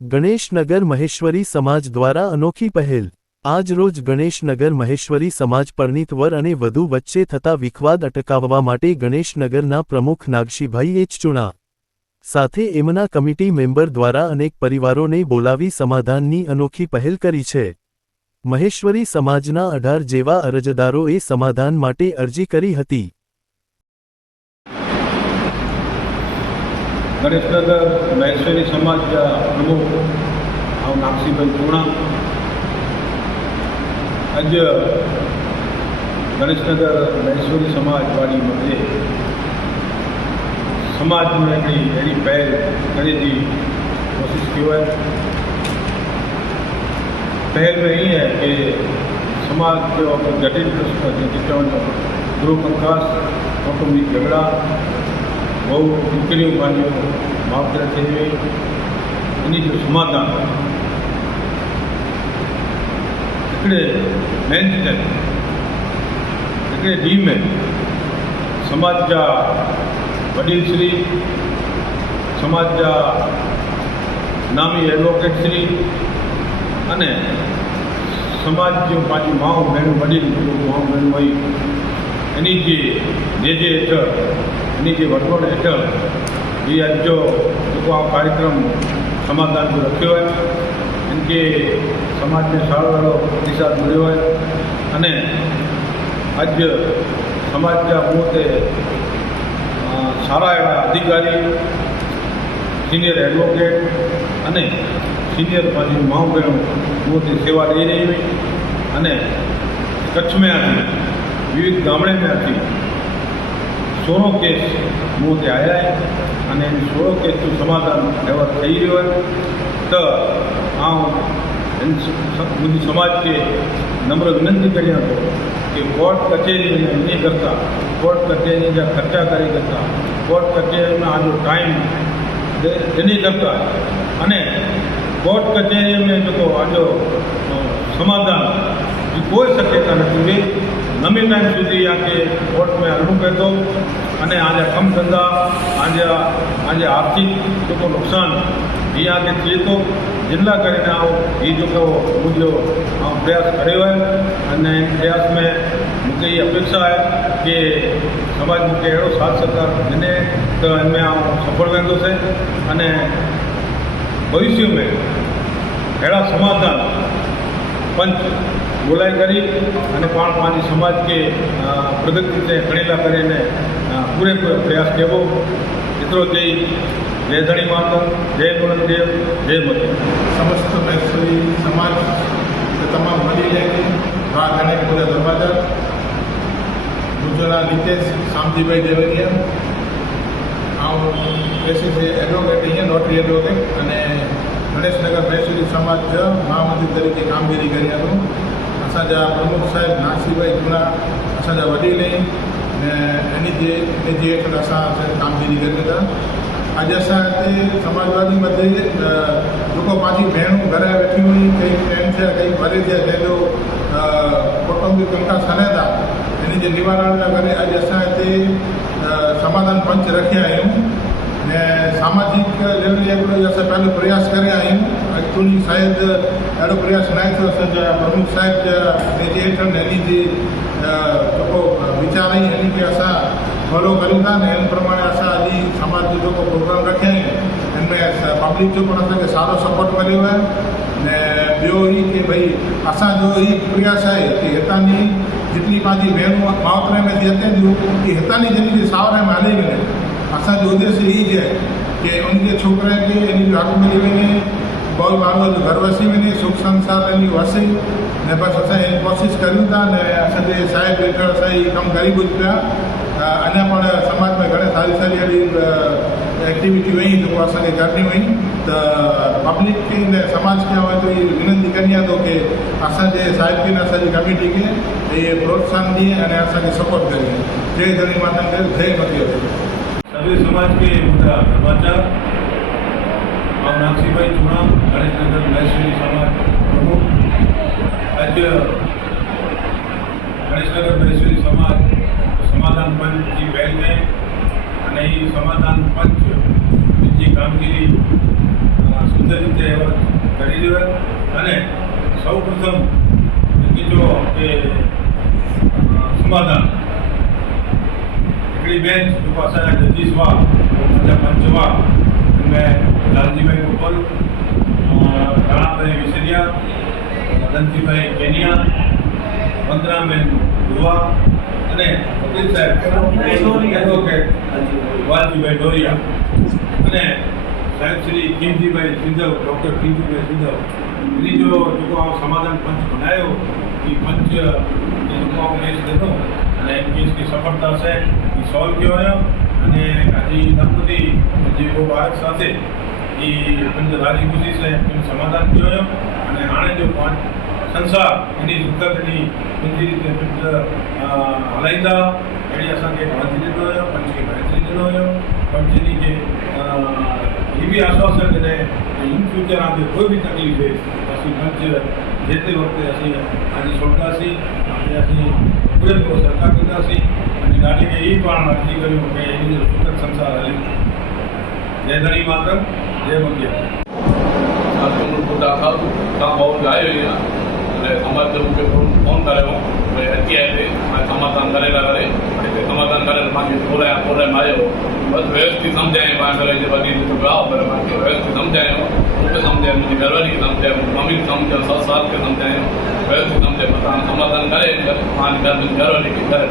ગણેશનગર મહેશ્વરી સમાજ દ્વારા અનોખી પહેલ. આજરોજ ગણેશનગર મહેશ્વરી સમાજ પરણિત અને વધુ વચ્ચે થતા વિખવાદ અટકાવવા માટે ગણેશનગરના પ્રમુખ નાગશીભાઈ એચ ચુણા. સાથે એમના કમિટી મેમ્બર દ્વારા અનેક પરિવારોને બોલાવી સમાધાનની અનોખી પહેલ કરી છે. મહેશ્વરી સમાજના અઢાર જેવા અરજદારોએ સમાધાન માટે અરજી કરી હતી. ગણેશનગર મહેશ્વરી સમાજ પ્રમુખ હું નાગસીભાઈ પૂર્ણા આજ ગણેશનગર મહેશ્વરી સમાજવાડી મધ્યે સમાજને એની એની પહેલ करने कोशिश की है पहल में यही है कि समाज जो अपन जटिल प्रश्न जो गृह कंकास कौटुंबिक झगड़ा બહુ દીકરીઓ બાંધ્યો માવતર થઈ એની જો સમાધાન એકડે મેન એકડે ડીમેન સમાજના વડીલશ્રી સમાજના નામી એડવોકેટ શ્રી અને સમાજ જો પાછી માવ બહેન વડીલ માવ બહેન હોય, એની જે જે હેઠળ એની જે વટહોળ હેઠળ એ આજ જો લોકો આ કાર્યક્રમ સમાધાન રખ્યો હોય, એમ કે સમાજને સારો એવો પ્રતિસાદ મળ્યો હોય અને આજે સમાજના પોતે સારા એવા અધિકારી, સિનિયર એડવોકેટ અને સિનિયર પાછી મહાબહેનો પોતે સેવા લઈ રહી હોય અને કચ્છમાં વિવિધ ગામડેમાંથી સોળો કેસ હું તે આવ્યા અને એની સોળો કેસનું સમાધાન એવા થઈ રહ્યો હોય તો આ હું બધી સમાજ કે નમ્ર વિનંતી કરી હતો કે કોર્ટ કચેરીને નહીં કરતા, કોર્ટ કચેરીને જ્યાં ખર્ચા કરી કરતા, કોર્ટ કચેરીમાં આજો ટાઈમ એની કરતા અને કોર્ટ કચેરીને જતો આજો સમાધાન કોઈ શક્યતા નથી. લંબી ટાઈમ સુધી આજે કોર્ટ મેં હરણું કહેતો અને આજે કમ ધંધા, આજે આજે આર્થિક લોકો નુકસાન, એ આજે ચેતો જેટલા કરીને આવો, એ લોકો મુદ્દો પ્રયાસ કર્યો હોય અને પ્રયાસ મેં મૂકે, એ અપેક્ષા હે કે સમાજ મૂકે એવો સાથ સહકાર એને તો એમને આ સફળ વેંદો છે. અને ભવિષ્યમાં એડા સમાધાન, પંચ બોલાઈ કરી અને પણ પાંચ સમાજ કે પ્રગતિને ગણેલા કરીને પૂરેપૂરો પ્રયાસ કહેવો મિત્રો, જય જય ધણી માતા, જય ગુણદેવ જય મધુ સમસ્ત મહેશ્વરી સમાજ તમામ મળી લઈને વા ગણેશ પૂરા ધર્માદર ગુજરાત નીતેશ શામજીભાઈ દેવરિયા. હું બેસી છે એડવોકેટ અહીંયા નોટરી એડવોકેટ અને ગણેશનગર મહેસૂલી સમાજ મહામંત્રી તરીકે કામગીરી કરી હતું असांजा प्रमुख साहिब नासिभाई जूना असांजा वॾेल आहिनि ने इन जे इन जे हेठि असां कामगिरी कयूं था अॼु असां हिते समाजवादी मथे अ, जेको पंहिंजी भेणूं घर वेठी हुई कई ट्रेन थिया कई परे थिया जंहिंजो अ, कौटुंबिक कंकास हले था इन जे निवारण लाइ करे अॼु असां हिते अ, समाधान पंच रखिया आहियूं ને સામાજિક લેવલે એકલો જશે પહેલો પ્રયાસ કર્યા એમ. એકચુઅલી સાહેબ એનો પ્રયાસ ના થયો છે પ્રમુખ સાહેબ જે હેઠળ એની જે લોકો વિચારી એની જે આશા ફોલો કરી હતા ને એમ પ્રમાણે આશા હજી સમાજની લોકો પ્રોગ્રામ રાખ્યા એમને પબ્લિક જો પણ હશે કે સારો સપોર્ટ કર્યો હોય ને બીજો એ કે ભાઈ, આશા જો એ પ્રયાસ થાય કે હેતાની જેટલી પાછી બહેનો માવતરાને જે હતી એ હેતાની જેટલી સાવરામાં હાલી ગયેલી આશા જ્યોતિષ એ છે કે એમ જે છોકરા કે એની લાગુ મેળવીને બહુ બાબત ઘર વસીવીને સુખ સંસાર એની વસી. ને બસ અસાં એ કોશિશ કર્યું હતા ને અસાંજે સાહેબ હેઠળ અસાં એ કામ કરી ગુજર્યા અને પણ સમાજમાં ઘણી સારી સારી એવી એક્ટિવિટી હોય લોકો અસાંને ઘરની હોય. તો પબ્લિક કે ને સમાજ કે હોય તો એ વિનંતી કરી હતો કે અસાંજે સાહેબ કે અસાંજી કમિટી કે, એ પ્રોત્સાહન દઈએ અને અસાંને સપોર્ટ કરીએ. જય ધણી માતા જય મધ્ય की असांजे साहिब खे न असांजी कमिटी खे इहे प्रोत्साहन ॾिए अने असांखे सपोर्ट करे जय धनी माता जय मती सभी समाज के मुद्दा समाचार और नागसीभाई चूड़ा गणेशनगर महेश्वरी समाज प्रमुख आज ગણેશનગર મહેશ્વરી સમાજ સમાધાન પંચની પહેલ છે અને એ સમાધાન પંચ જે કામગીરી અ, સુંદર રીતે કરી રહ્યો અને સૌ પ્રથમ કીધો કે અ, સમાધાન સકડી બેન ઉપાસના જગદીશમાં, અને પંચમાં એમને લાલજીભાઈ ગોપલ રાણાભાઈ વિસરિયા મદનજીભાઈ કેનિયા વંદનાબેન ધુવા અને વકીલ સાહેબ. કે વાલજીભાઈ ડોરિયા અને સાહેબ શ્રી કિમજીભાઈ સિંધવ, ડૉક્ટર કિમજીભાઈ સિંધવ. બીજો ટૂંકો સમાધાન પંચ બનાવ્યો એ પંચ ટૂંકો દેશ હતો અને એમપીએસની સફળતા છે, એ સોલ્વ કહેવાય અને હજી દંપતી જે બહુ બાળક સાથે એ પંચ રાજી ખુશી છે, એનું સમાધાન કહેવાય અને આણે જો પાંચ સંસાર, એની દુઃખની ઊંધી રીતે પંચ હલાઈતા એની અસાંખે ભણતી દીધો હોય પંચે ભણતી દીધો હોય પંચની જે એવી આશ્વાસન અને ઇન ફ્યુચર આપણે કોઈ બી તકલીફ હોય, પછી પંચ જે તે વખતે ਅਸੀਂ ਅੱਜ ਛੋਟਾ ਸੀ ਅੱਜ ਅਸੀਂ آهيو ئي آهي مون کي فون ڪيو ڀئي اچي آهي هتي ڪماڌان ڪري لا ڪري هتي ڪماٿ ڪري توهان بس ويسٿي سمجهايان ويا پر مون کي ويس ٿي سمجهايو منهنجي گهر واري کي سمجهايان منهنجي ممي کي سمجهايو ست ساٿ کي سمجهايو توهان સમાધાન કરે એટલે મારી ઘર ઘરવાળી કે ઘરે